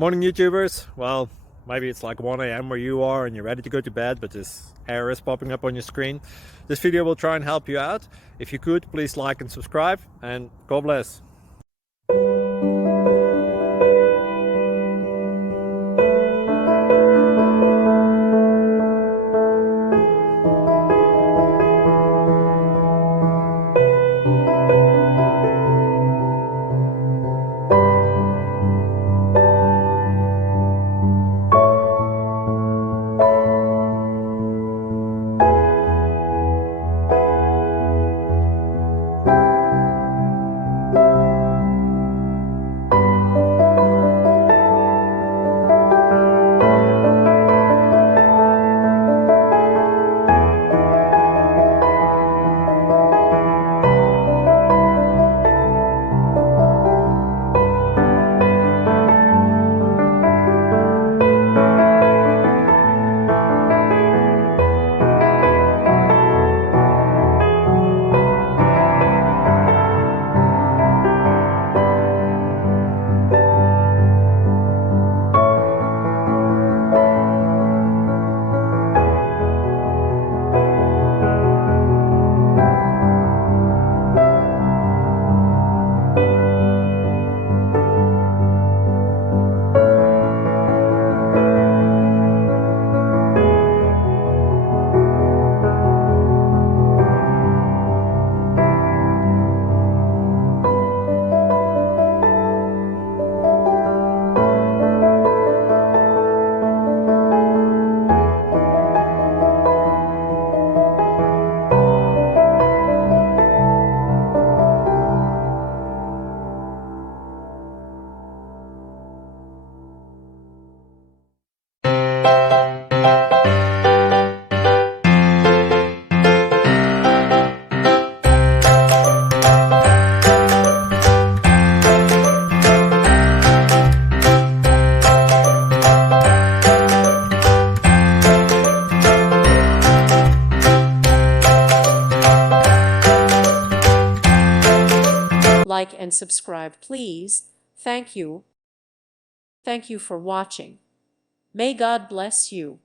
Morning YouTubers. Well, maybe it's like 1 a.m. where you are and you're ready to go to bed, but this error is popping up on your screen. This video will try and help you out. If you could, please like and subscribe, and God bless. Like and subscribe, please. Thank you. Thank you for watching. May God bless you.